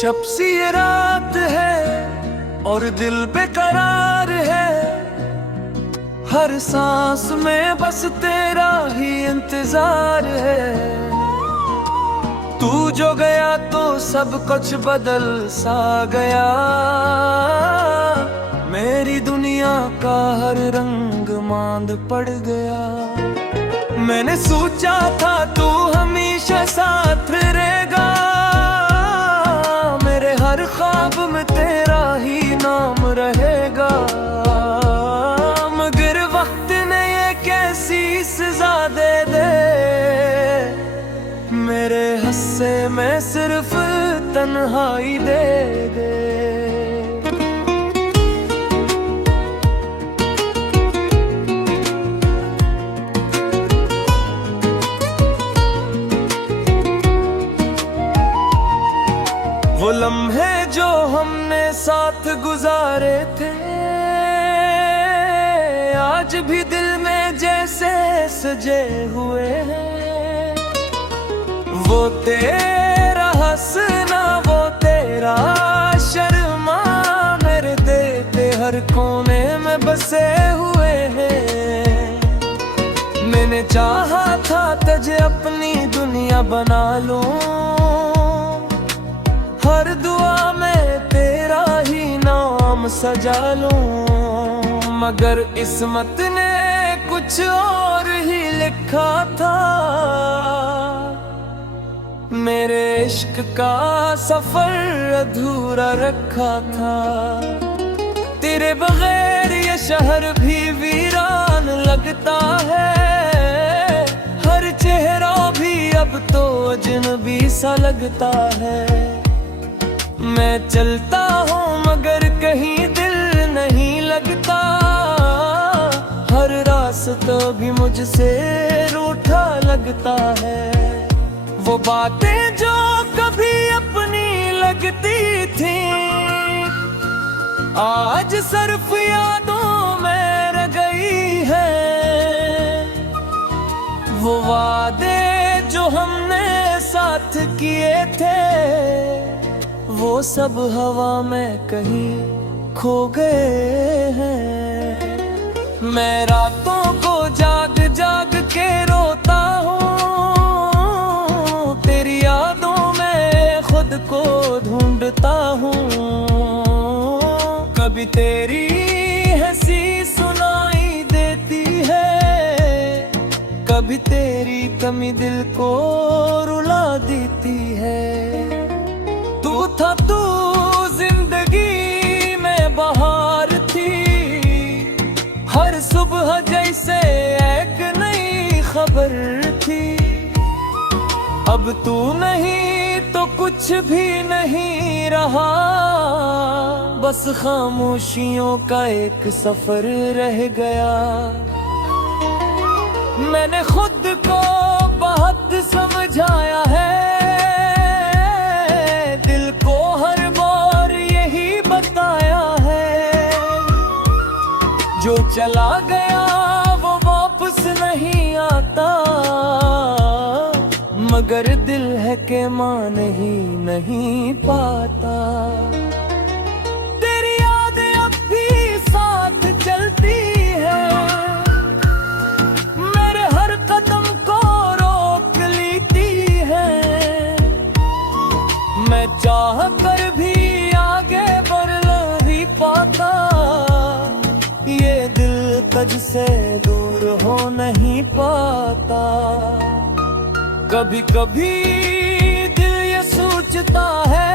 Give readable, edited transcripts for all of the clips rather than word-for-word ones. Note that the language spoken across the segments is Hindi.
जब सी ये रात है और दिल बेकरार है, हर सांस में बस तेरा ही इंतजार है। तू जो गया तो सब कुछ बदल सा गया, मेरी दुनिया का हर रंग मांद पड़ गया। मैंने सोचा था तू हमेशा साथ रहेगा, मेरे हर ख्वाब में तेरा ही नाम रहेगा। मगर वक्त ने ये कैसी सजा दे दे, मेरे हस्से में सिर्फ तन्हाई दे दे। वो लम्हे जो हमने साथ गुजारे थे, आज भी दिल में जैसे सजे हुए हैं। वो तेरा हंसना, वो तेरा शर्मा, मेरे दिल के हर कोने में बसे हुए हैं। मैंने चाहा था तुझे अपनी दुनिया बना लूं, हर दुआ में तेरा ही नाम सजा लूं। मगर किस्मत ने कुछ और ही लिखा था, मेरे इश्क का सफर अधूरा रखा था। तेरे बगैर ये शहर भी वीरान लगता है, हर चेहरा भी अब तो अजनबी सा लगता है। मैं चलता हूँ मगर कहीं दिल नहीं लगता, हर रास्ता भी मुझसे रूठा लगता है। वो बातें जो कभी अपनी लगती थी, आज सिर्फ यादों में रह गई है। वो वादे जो हमने साथ किए थे, वो सब हवा में कहीं खो गए हैं। मैं रातों को जाग जाग के रोता हूँ, तेरी यादों में खुद को ढूंढता हूँ। कभी तेरी हंसी सुनाई देती है, कभी तेरी कमी दिल को रुला देती है। तू जिंदगी में बहार थी, हर सुबह जैसे एक नई खबर थी। अब तू नहीं तो कुछ भी नहीं रहा, बस खामोशियों का एक सफर रह गया। मैंने खुद को बहुत समझाया है, जो चला गया वो वापस नहीं आता। मगर दिल है के मान ही नहीं पाता। तेरी यादें अब भी साथ चलती है, मेरे हर कदम को रोक लेती है। मैं चाह कर भी आगे बढ़ नहीं पाता, ये दिल तुझसे दूर हो नहीं पाता। कभी कभी दिल ये सोचता है,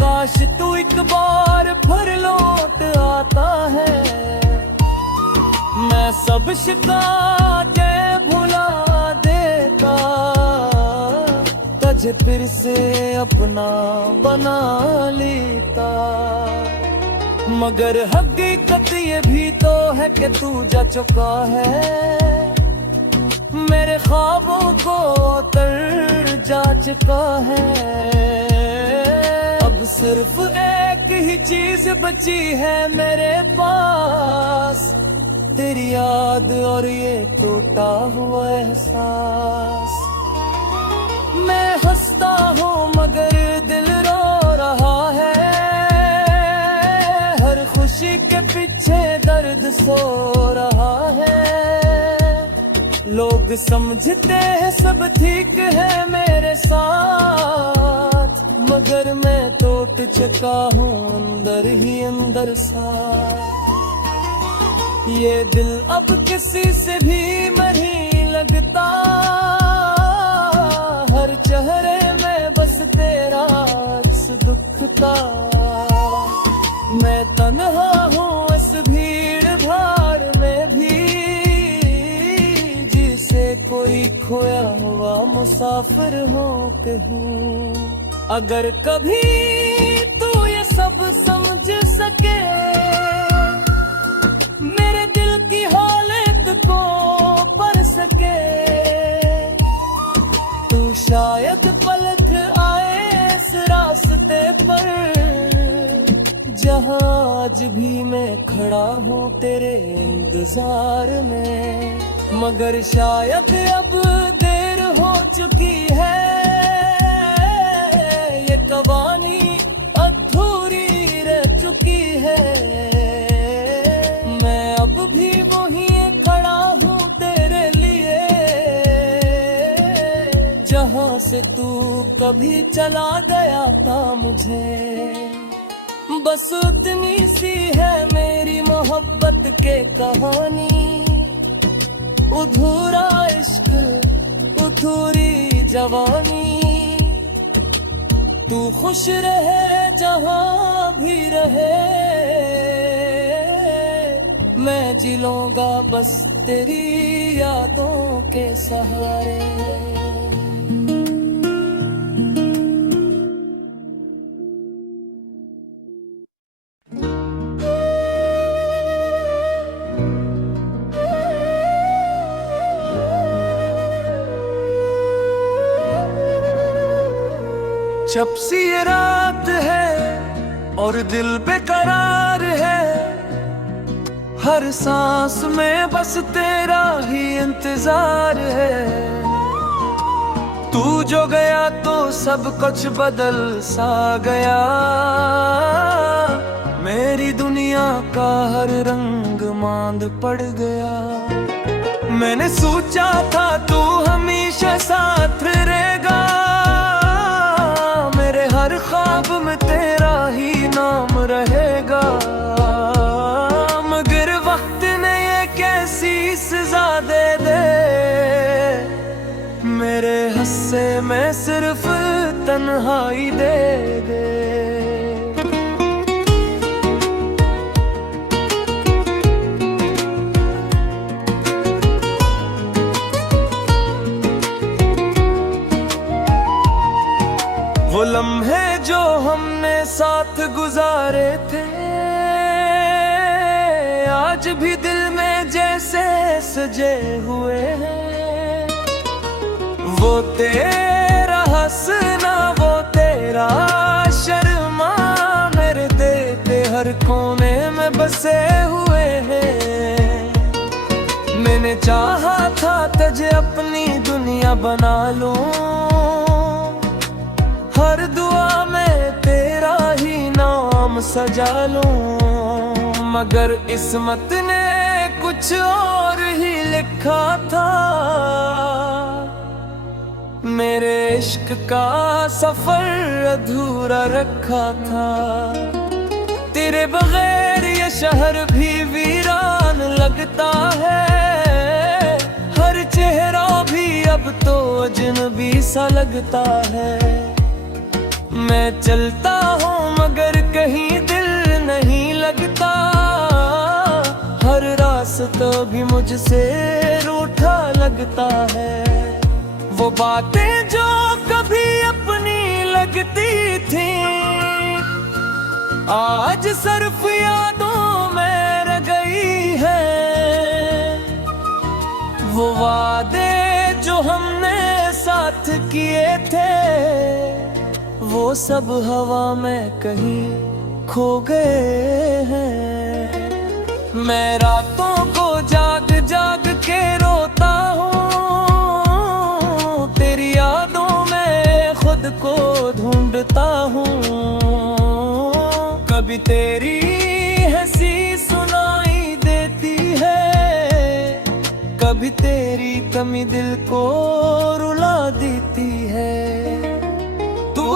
काश तू एक बार फिर लौट आता है। मैं सब शिकायतें भुला देता, तुझे फिर से अपना बना लेता। मगर हकीकत ये भी तो है कि तू जा चुका है, मेरे ख्वाबों को तर जा चुका है। अब सिर्फ एक ही चीज बची है मेरे पास, तेरी याद और ये टूटा हुआ एहसास। मैं हंसता हूँ मगर दिल रो रहा है, हर खुशी के पीछे दर्द सो रहा है। लोग समझते हैं सब ठीक है मेरे साथ, मगर मैं टूट चुका हूँ अंदर ही अंदर सा। ये दिल अब किसी से भी नहीं लगता, हर चेहरे में बस तेरा अक्स दुख का। मैं तन्हा हूँ इस भीड़ भाड़ में भी, जिसे कोई खोया हुआ मुसाफिर हो कहीं। अगर कभी तू ये सब समझ सके, मेरे दिल की हालत को पढ़ सके, तू शायद पलट आए इस रास्ते पर, जहाँ आज भी मैं खड़ा हूँ तेरे इंतजार में। मगर शायद अब देर हो चुकी है, ये कहानी अधूरी रह चुकी है। मैं अब भी वहीं खड़ा हूँ तेरे लिए, जहाँ से तू कभी चला गया था मुझे। बस उतनी सी है मेरी मोहब्बत के कहानी, अधूरा इश्क अधूरी जवानी। तू खुश रहे जहाँ भी रहे, मैं जी लूंगा बस तेरी यादों के सहारे। जब सी ये रात है और दिल बेकरार है, हर सांस में बस तेरा ही इंतजार है। तू जो गया तो सब कुछ बदल सा गया, मेरी दुनिया का हर रंग मांद पड़ गया। मैंने सोचा था तू हमेशा साथ रहेगा, मेरे हर ख्वाब में तेरा ही नाम रहेगा। मगर वक्त ने ये कैसी सजा दे दे, मेरे हिस्से में सिर्फ तन्हाई दे दे। वो लम्हे जो हमने साथ गुजारे थे, आज भी दिल में जैसे सजे हुए हैं। वो तेरा हंसना, वो तेरा शर्मा, मेरे दिल के हर कोने में बसे हुए हैं। मैंने चाहा था तुझे अपनी दुनिया बना लूं, हर दुआ में तेरा ही नाम सजा लूं। मगर किस्मत ने कुछ और ही लिखा था, मेरे इश्क का सफर अधूरा रखा था। तेरे बगैर ये शहर भी वीरान लगता है, हर चेहरा भी अब तो अजनबी सा लगता है। मैं चलता हूँ मगर कहीं दिल नहीं लगता, हर रास्ता भी मुझसे रूठा लगता है। वो बातें जो कभी अपनी लगती थी, आज सिर्फ यादों में रह गई है। वो वादे जो हमने साथ किए थे, वो सब हवा में कहीं खो गए हैं। मैं रातों को जाग जाग के रोता हूँ, तेरी यादों में खुद को तेरी हंसी सुनाई देती है, कभी तेरी कमी दिल को रुला देती है। तू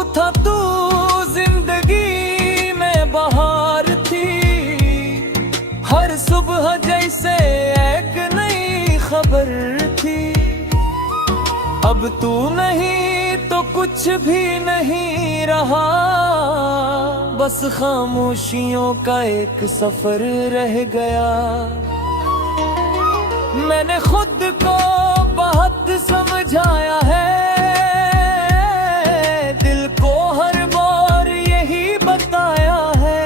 जिंदगी में बहार थी, हर सुबह जैसे एक नई खबर थी। अब तू नहीं तो कुछ भी नहीं रहा, बस खामोशियों का एक सफर रह गया। मैंने खुद को बहुत समझाया है, दिल को हर बार यही बताया है,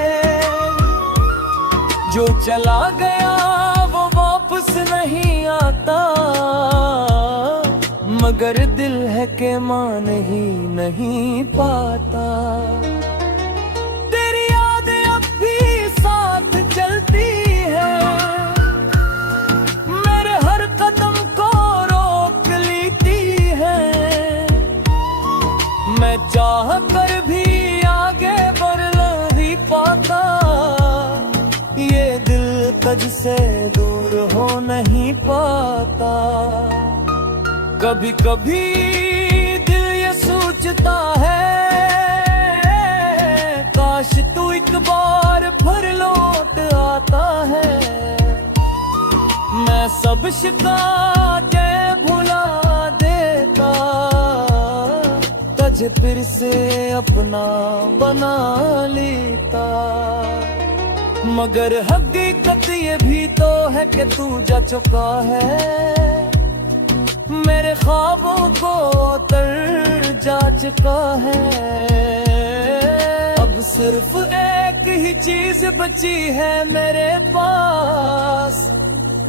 जो चला गया वो वापस नहीं आता, मगर दिल है के मान ही नहीं पाता। तेरी यादें अब भी साथ चलती है, मेरे हर कदम को रोक लेती है। मैं चाह कर भी आगे बढ़ नहीं पाता, ये दिल तुझसे दूर हो नहीं पाता। कभी कभी दिल ये सोचता है, काश तू एक बार फिर लौट आता है। मैं सब शिकायतें भुला देता, तुझे फिर से अपना बना लेता। मगर हकीकत ये भी तो है कि तू जा चुका है, मेरे ख्वाबों को तर जा चुका है। अब सिर्फ एक ही चीज बची है मेरे पास,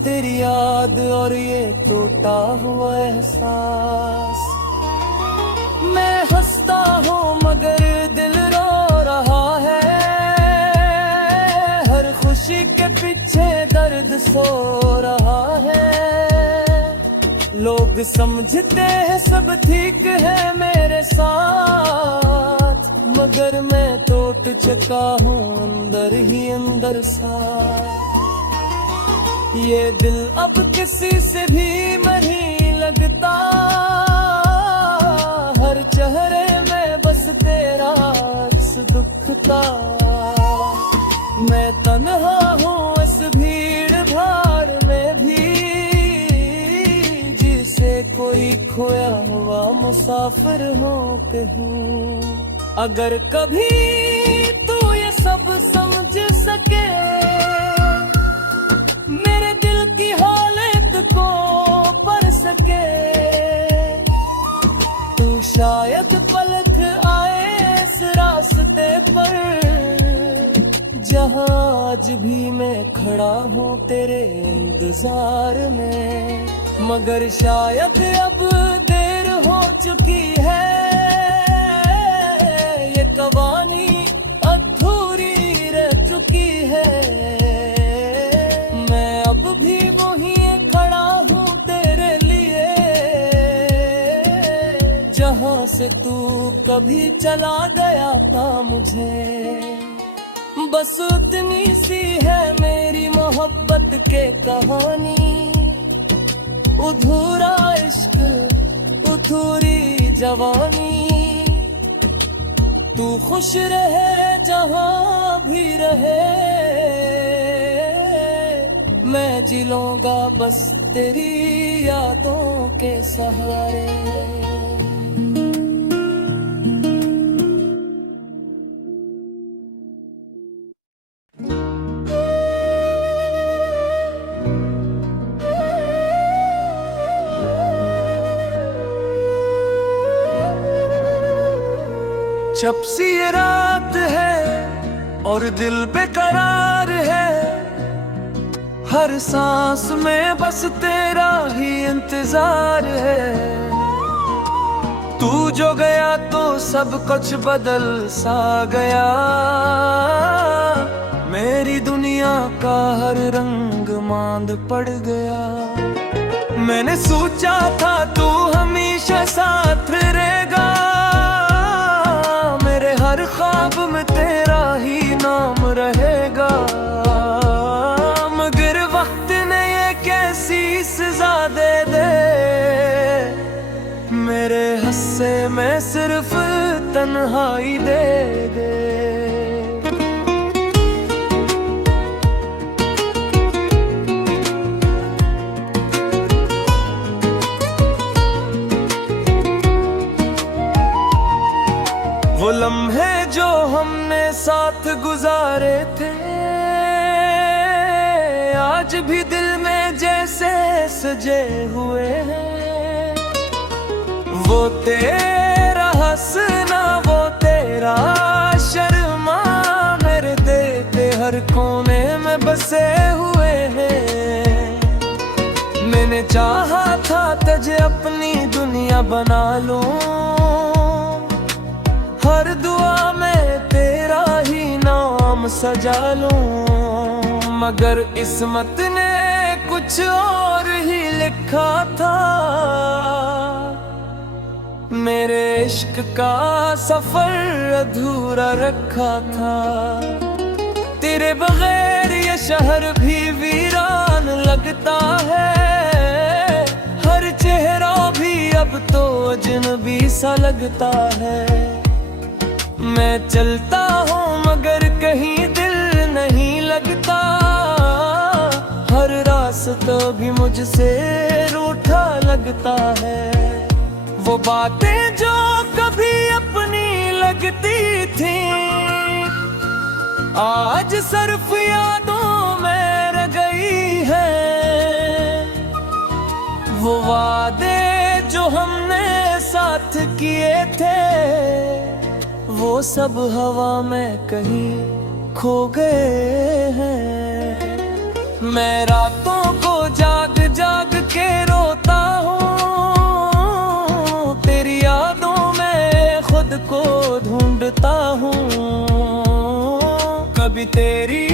तेरी याद और ये टूटा हुआ एहसास। मैं हंसता हूँ मगर दिल रो रहा है, हर खुशी के पीछे दर्द सो रहा है। लोग समझते हैं सब ठीक है मेरे साथ, मगर मैं टूट चुका हूँ अंदर ही अंदर सा। ये दिल अब किसी से भी नहीं लगता, हर चेहरे में बस तेरा अक्स दुखता। मैं तन्हा हूँ इस भीड़ भाड़ में भी, कोई खोया हुआ मुसाफिर हो कहीं। अगर कभी तू ये सब समझ सके, मेरे दिल की हालत को पढ़ सके, तू शायद पलट आए इस रास्ते पर, जहाँ आज भी मैं खड़ा हूँ तेरे इंतजार में। मगर शायद अब देर हो चुकी है, ये कहानी अधूरी रह चुकी है। मैं अब भी वहीं खड़ा हूँ तेरे लिए, जहाँ से तू कभी चला गया था मुझे। बस उतनी सी है मेरी मोहब्बत के कहानी, अधूरा इश्क अधूरी जवानी। तू खुश रहे जहाँ भी रहे, मैं जी लूंगा बस तेरी यादों के सहारे। जब सी ये रात है और दिल बेकरार है, हर सांस में बस तेरा ही इंतजार है। तू जो गया तो सब कुछ बदल सा गया, मेरी दुनिया का हर रंग मांद पड़ गया। मैंने सोचा था तू हमेशा साथ रहेगा, मेरे हर ख्वाब में तेरा ही नाम रहेगा। तन्हाई दे दे। वो लम्हे जो हमने साथ गुजारे थे आज भी दिल में जैसे सजे हुए हैं। वो तेरा हंसना वो तेरा शर्मा मेरे दिल के हर कोने में बसे हुए हैं। मैंने चाहा था तुझे अपनी दुनिया बना लूं, हर दुआ में तेरा ही नाम सजा लूं, मगर किस्मत ने कुछ और ही लिखा था। मेरे इश्क का सफर अधूरा रखा था। तेरे बगैर ये शहर भी वीरान लगता है, हर चेहरा भी अब तो अजनबी सा लगता है। मैं चलता हूँ मगर कहीं दिल नहीं लगता, हर रास्ता भी मुझसे रूठा लगता है। वो बातें जो कभी अपनी लगती थी आज सिर्फ यादों में रह गई है। वो वादे जो हमने साथ किए थे वो सब हवा में कहीं खो गए हैं। मैं रातों को जाग जाग के रोता हूँ, तेरी यादों में खुद को ढूंढता हूँ। कभी तेरी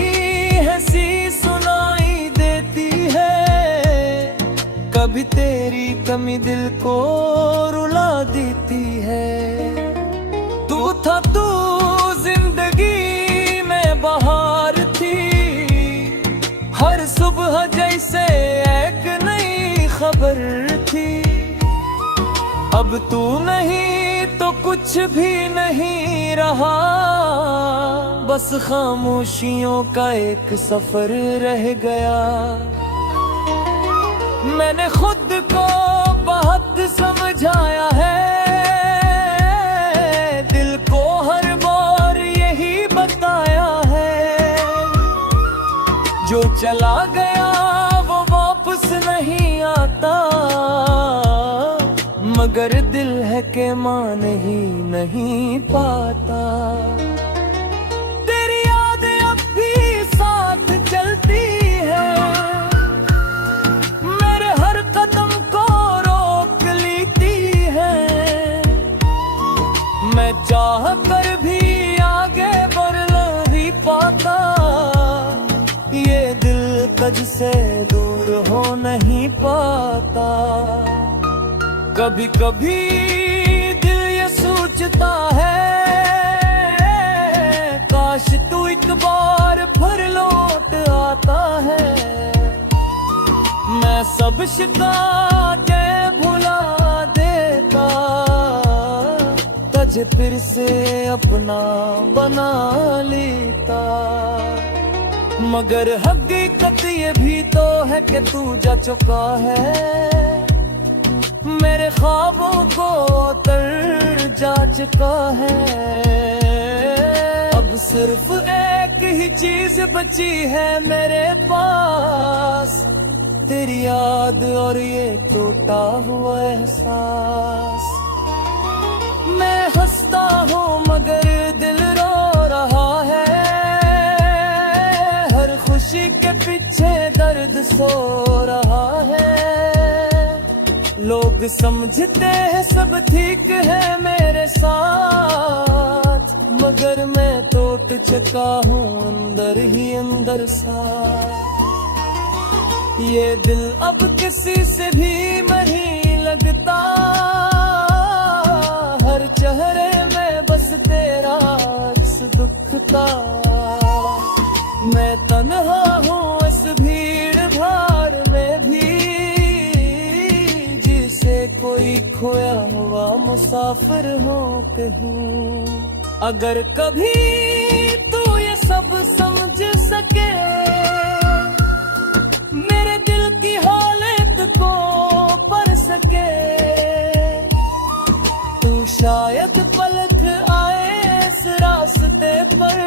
हंसी सुनाई देती है, कभी तेरी कमी दिल को रुला देती है। तू था तू जिंदगी में बहार थी, हर सुबह जैसे एक नई खबर थी। अब तू नहीं तो कुछ भी नहीं रहा, बस खामोशियों का एक सफर रह गया। मैंने खुद को बहुत समझाया है, जो चला गया वो वापस नहीं आता, मगर दिल है के मान ही नहीं पाता। तेरी यादें अब भी साथ चलती है, मेरे हर कदम को रोक लेती है। मैं चाह कर भी आगे बढ़ नहीं पाता, ये दिल तुझसे दूर हो नहीं पाता। कभी कभी दिल ये सोचता है, काश तू एक बार फिर लौट आता है। मैं सब शिकायतें भुला देता, तुझे फिर से अपना बना लेता। मगर हकीकत ये भी तो है कि तू जा चुका है, मेरे ख्वाबों को तर जा चुका है। अब सिर्फ एक ही चीज बची है मेरे पास, तेरी याद और ये टूटा हुआ एहसास। मैं हंसता हूँ मगर दिल रो रहा है, खुशी के पीछे दर्द सो रहा है। लोग समझते हैं सब ठीक है मेरे साथ, मगर मैं टूट चुका हूँ अंदर ही अंदर सा। ये दिल अब किसी से भी नहीं लगता, हर चेहरे में बस तेरा अक्स दुखता। मैं तन्हा हूँ इस भीड़ भाड़ में भी, जिसे कोई खोया हुआ मुझसे मुसाफिर हो के हूँ। अगर कभी तू ये सब समझ सके, मेरे दिल की हालत को पढ़ सके, तू शायद पलट आए इस रास्ते पर,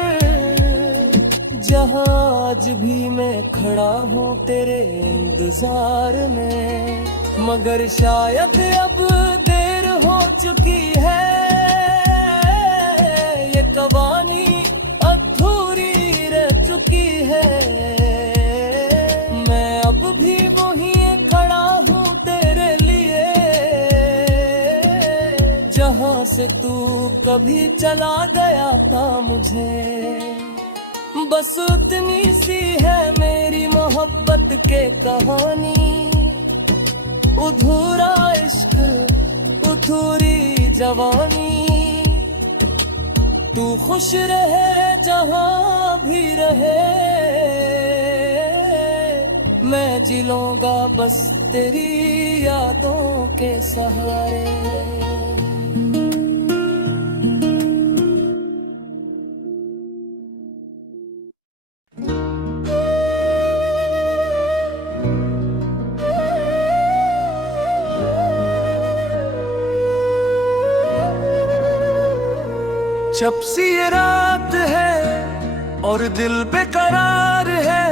जहाँ आज भी मैं खड़ा हूँ तेरे इंतजार में। मगर शायद अब देर हो चुकी है, ये कहानी अधूरी रह चुकी है। मैं अब भी वहीं खड़ा हूँ तेरे लिए, जहाँ से तू कभी चला गया था मुझे। बस उतनी सी है मेरी मोहब्बत के कहानी, अधूरा इश्क अधूरी जवानी। तू खुश रहे जहाँ भी रहे, मैं जी लूंगा बस तेरी यादों के सहारे। जब सी ये रात है और दिल बेकरार है,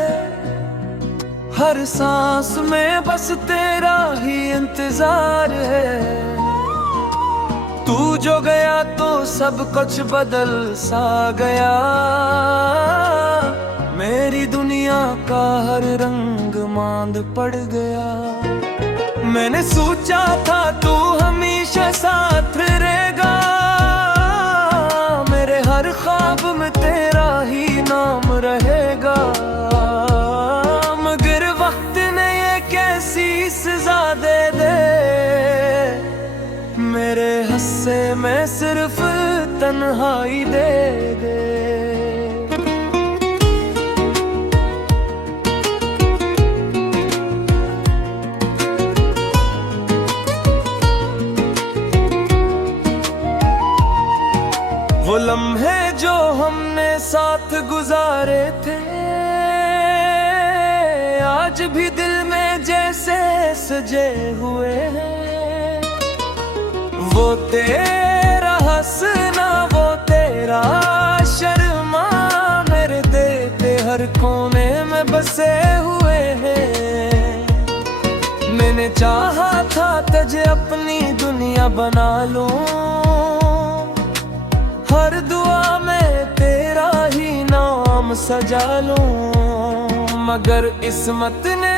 हर सांस में बस तेरा ही इंतजार है। तू जो गया तो सब कुछ बदल सा गया, मेरी दुनिया का हर रंग मांद पड़ गया। मैंने सोचा था तू हमेशा साथ रहेगा, हर ख्वाब में तेरा ही नाम रहेगा। मगर वक्त ने ये कैसी सजा दे दे, मेरे हस्से में सिर्फ तन्हाई दे दे। वो लम्हे जो हमने साथ गुजारे थे, आज भी दिल में जैसे सजे हुए हैं। वो तेरा हंसना, वो तेरा शर्मा, मेरे दिल के हर कोने में बसे हुए हैं। मैंने चाहा था तुझे अपनी दुनिया बना लूं, हर दुआ में तेरा ही नाम सजा लूं। मगर किस्मत ने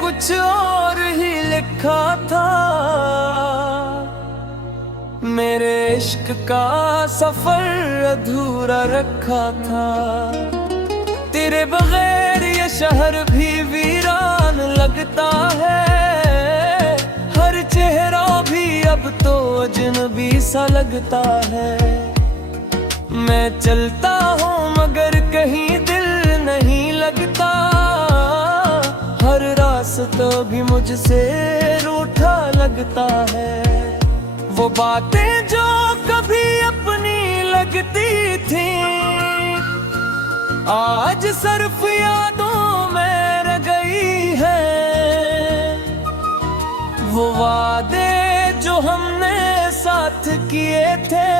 कुछ और ही लिखा था, मेरे इश्क का सफर अधूरा रखा था। तेरे बगैर ये शहर भी वीरान लगता है, हर चेहरा भी अब तो अजनबी सा लगता है। मैं चलता हूँ मगर कहीं दिल नहीं लगता, हर रास्ता भी मुझसे रूठा लगता है। वो बातें जो कभी अपनी लगती थी, आज सिर्फ यादों में रह गई है। वो वादे जो हमने साथ किए थे,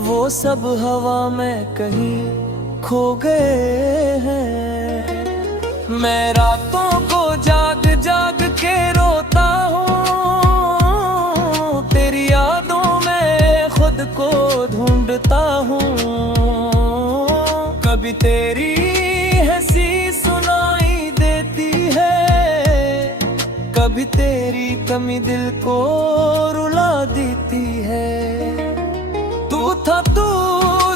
वो सब हवा में कहीं खो गए हैं। मैं रातों को जाग जाग के रोता हूँ, तेरी यादों में खुद को ढूंढता हूँ। कभी तेरी हंसी सुनाई देती है, कभी तेरी कमी दिल को रुला देती है। तू था तू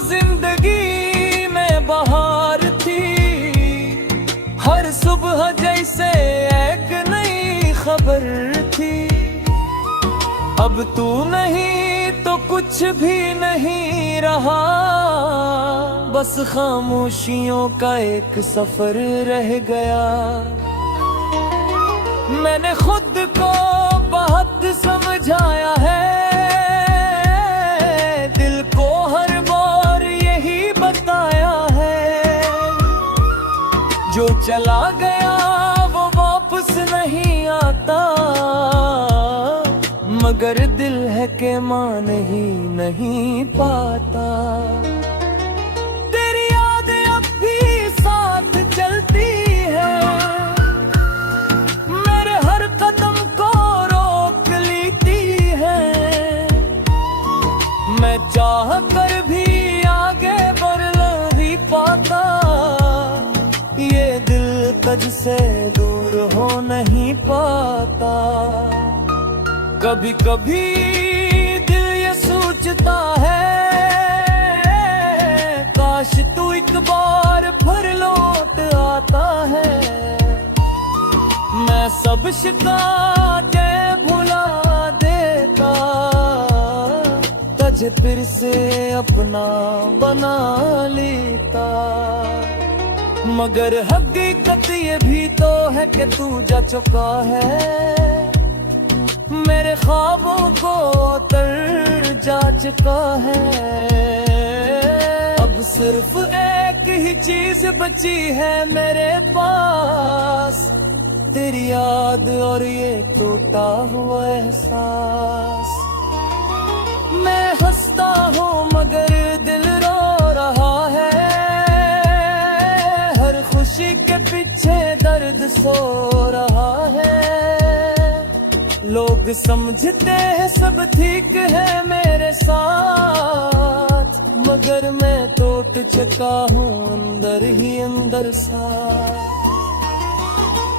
जिंदगी में बहार थी, हर सुबह जैसे एक नई खबर थी। अब तू नहीं तो कुछ भी नहीं रहा, बस खामोशियों का एक सफर रह गया। मैंने खुद को बहुत समझाया है, जो चला गया वो वापस नहीं आता, मगर दिल है के मान ही नहीं पाता। तेरी याद अब भी साथ चलती है, मेरे हर कदम को रोक लेती है। मैं चाह कर भी आगे बढ़ नहीं पाता, ये दिल तुझसे दूर हो नहीं पाता। कभी कभी दिल ये सोचता है, काश तू एक बार फिर लौट आता है। मैं सब शिकायतें भुला देता, तुझे फिर से अपना बना लेता। मगर हकीकत ये भी तो है कि तू जा चुका है, मेरे ख्वाबों को उतर जा चुका है। अब सिर्फ एक ही चीज बची है मेरे पास, तेरी याद और ये टूटा हुआ एहसास। मैं हंसता हूँ मगर दिल रो रहा है, हर खुशी के पीछे दर्द सो रहा है। लोग समझते हैं सब ठीक है मेरे साथ, मगर मैं टूट चुका हूँ अंदर ही अंदर सा।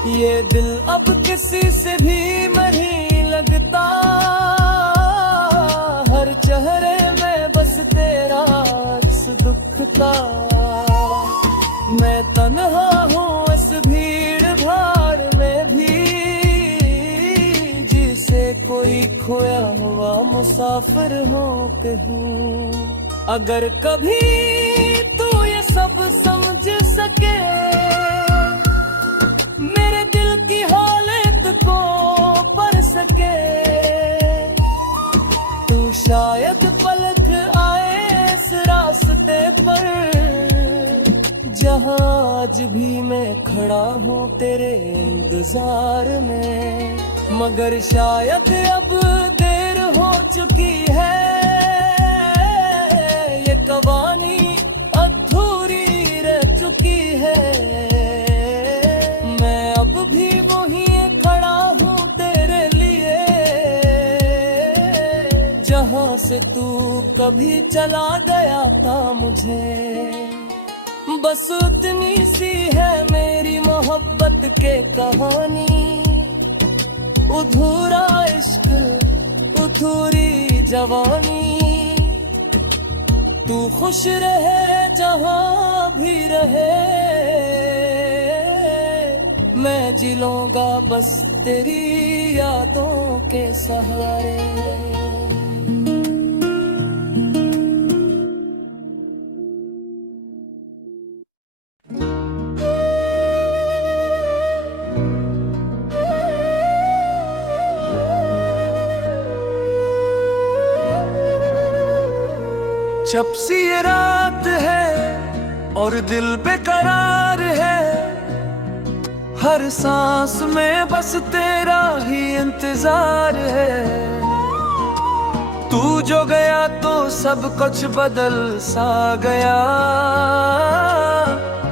ये दिल अब किसी से भी नहीं लगता, हर चेहरे में बस तेरा अक्स दुखता। मैं तन्हा हूँ इस भीड़ भाड़ में भी, कोई खोया हुआ मुसाफिर हो कहीं। अगर कभी तू ये सब समझ सके, मेरे दिल की हालत को पढ़ सके, तू शायद पलट आए इस रास्ते पर, जहाँ आज भी मैं खड़ा हूँ तेरे इंतजार में। मगर शायद अब देर हो चुकी है, ये कहानी अधूरी रह चुकी है। मैं अब भी वहीं खड़ा हूँ तेरे लिए, जहाँ से तू कभी चला गया था मुझे। बस उतनी सी है मेरी मोहब्बत के कहानी, अधूरा इश्क अधूरी जवानी। तू खुश रहे जहाँ भी रहे, मैं जी लूंगा बस तेरी यादों के सहारे। जब सी ये रात है और दिल बेकरार है, हर सांस में बस तेरा ही इंतजार है। तू जो गया तो सब कुछ बदल सा गया,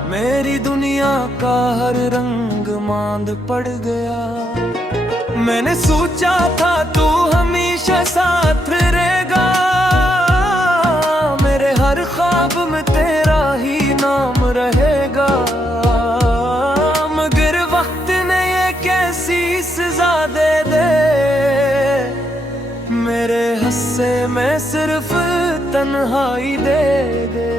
मेरी दुनिया का हर रंग मांद पड़ गया। मैंने सोचा था तू हमेशा साथ रहेगा, हर ख्वाब में तेरा ही नाम रहेगा। मगर वक्त ने ये कैसी सजा दे दे, मेरे हिस्से में सिर्फ तन्हाई दे दे।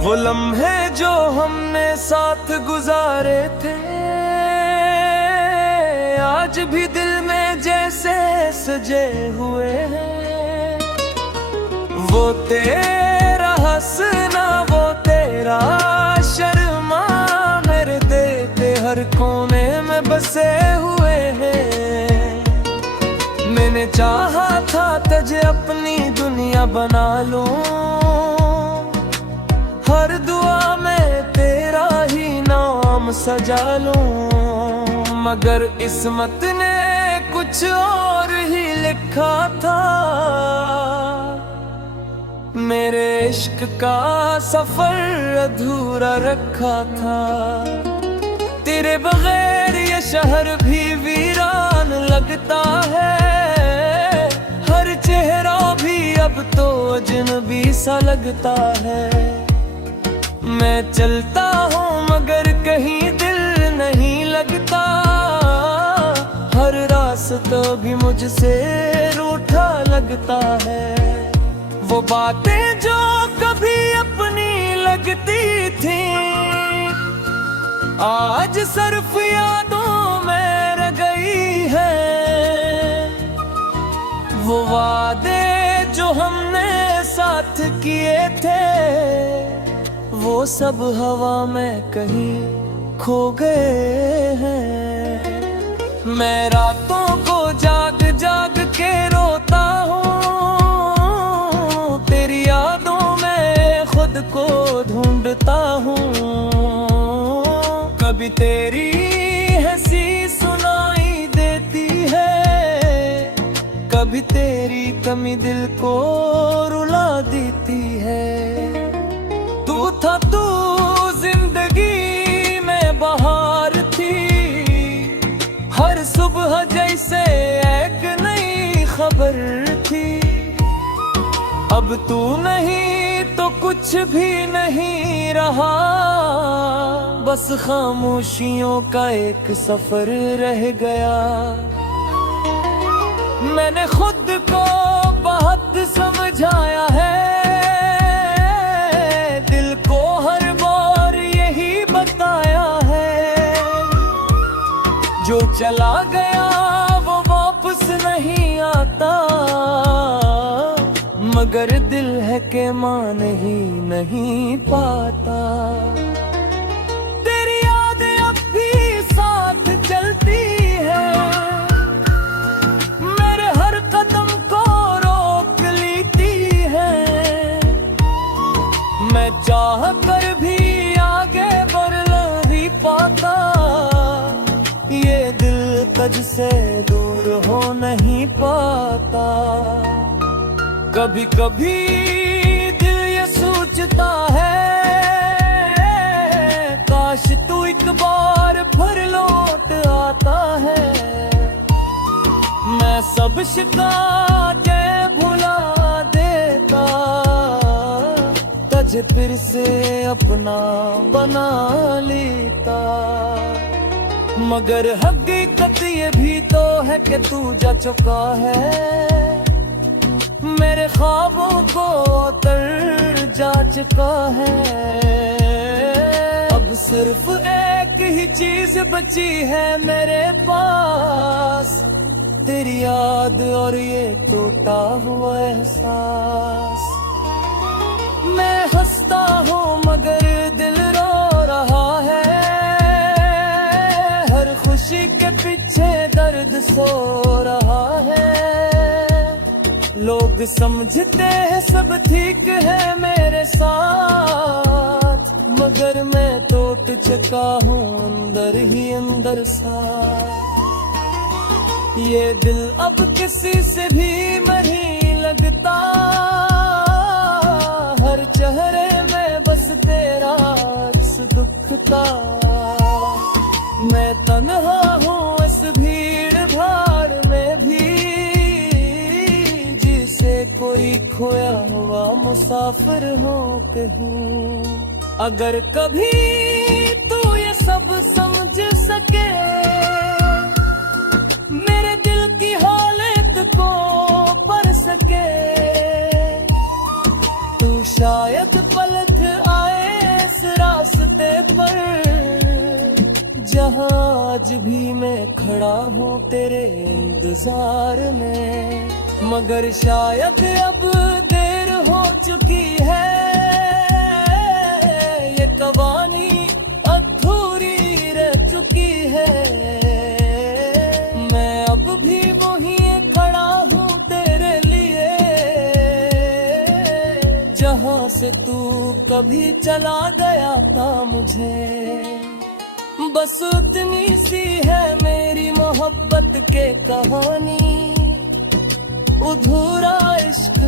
वो लम्हे जो हमने साथ गुजारे थे, आज भी दिल में जैसे सजे हुए हैं। वो तेरा हंसना, वो तेरा शर्मा, मेरे देते हर कोने में बसे हुए हैं। मैंने चाहा था तुझे अपनी दुनिया बना लूं, हर दुआ में तेरा ही नाम सजा लूं। मगर किस्मत ने कुछ और ही लिखा था, मेरे इश्क का सफर अधूरा रखा था। तेरे बगैर ये शहर भी वीरान लगता है, हर चेहरा भी अब तो अजनबी सा लगता है। मैं चलता हूँ मगर कहीं दिल नहीं लगता, हर रास्ता भी मुझसे रूठा लगता है। वो बातें जो कभी अपनी लगती थी, आज सिर्फ यादों में रह गई है। वो वादे जो हमने साथ किए थे, वो सब हवा में कहीं खो गए हैं। मैं रातों को जाग जाग के रोता हूँ, तेरी यादों में खुद को ढूंढता हूँ। कभी तेरी हंसी सुनाई देती है, कभी तेरी कमी दिल को रुला देती है। तू जिंदगी में बहार थी, हर सुबह जैसे एक नई खबर थी। अब तू नहीं तो कुछ भी नहीं रहा, बस खामोशियों का एक सफर रह गया। मैंने खुद को बहुत समझाया है, दिल को हर बार यही बताया है। जो चला गया वो वापस नहीं आता, मगर दिल है के मान ही नहीं पाता। तेरी यादें अब भी साथ चलती है, मेरे हर कदम को रोक लेती है। मैं चाह कर भी आगे बढ़ नहीं पाता, ये दिल तुझसे दूर हो नहीं पाता। कभी कभी दिल ये सोचता है, काश तू एक बार फिर लौट आता है। मैं सब शिकायतें भुला देता, तुझे फिर से अपना बना लेता। मगर हकीकत ये भी तो है कि तू जा चुका है, मेरे ख्वाबों को उतर जा चुका है। अब सिर्फ एक ही चीज बची है मेरे पास, तेरी याद और ये टूटा हुआ एहसास। मैं हंसता हूँ मगर दिल रो रहा है, हर खुशी के पीछे दर्द सो रहा है। लोग समझते हैं सब ठीक है मेरे साथ, मगर मैं टूट चुका हूँ अंदर ही अंदर सा। ये दिल अब किसी से भी नहीं लगता, हर चेहरे में बस तेरा अक्स दुख का। मैं तन्हा हूँ इस भीड़ भाड़ में भी, कोई खोया हुआ मुसाफिर हो कहीं। अगर कभी तू ये सब समझ सके, मेरे दिल की हालत को पढ़ सके, तू शायद पलट आए इस रास्ते पर, जहाँ आज भी मैं खड़ा हूँ तेरे इंतजार में। मगर शायद अब देर हो चुकी है, ये कहानी अधूरी रह चुकी है। मैं अब भी वहीं खड़ा हूँ तेरे लिए, जहाँ से तू कभी चला गया था मुझे। बस उतनी सी है मेरी मोहब्बत के कहानी, अधूरा इश्क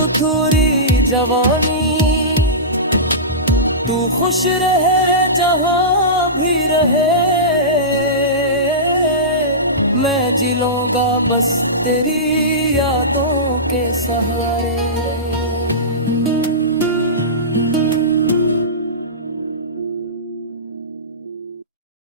अधूरी जवानी। तू खुश रहे जहाँ भी रहे, मैं जी लूंगा बस तेरी यादों के सहारे।